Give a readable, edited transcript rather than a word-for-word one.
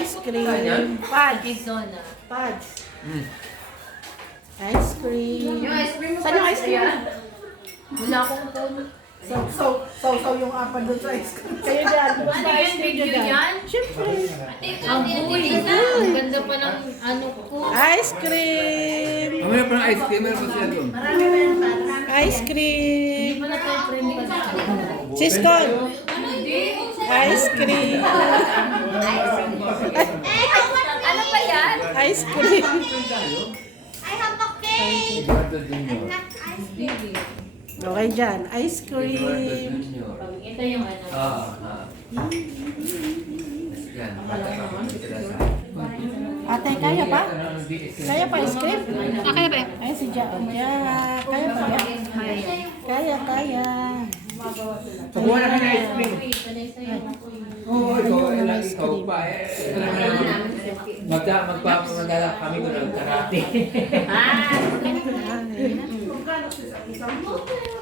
Ice cream. Fudge. Zona. Fudge. Ice cream. Yung ice cream mo Saan yung ice cream? Wala akong phone. So yung apan doon sa ice cream. Kayo dyan. Ano yan? Video yan? Siyempre. Ang buhay. Ang ganda pa ng ano ko. Ice cream. Mamaya pa ng ice cream, meron pa sila doon. Ice cream. Hindi pa na tayo friend pa sa Siskon. Ice cream. Ano pa yan? Ice cream. Eduardo Junior. Okay dyan. Ice cream. Ito yung ano. Yan, bata pa ako sila sa... Ate, kaya pa? Kaya pa ice cream? Kaya ba? Ay, si Ja. Ja. Kaya pa ba? Kaya, kaya. Pagkuha na kayo ng ice cream. Oo, ikaw pa eh. Magpapamadala kami ko ng karate. Ah! Ah,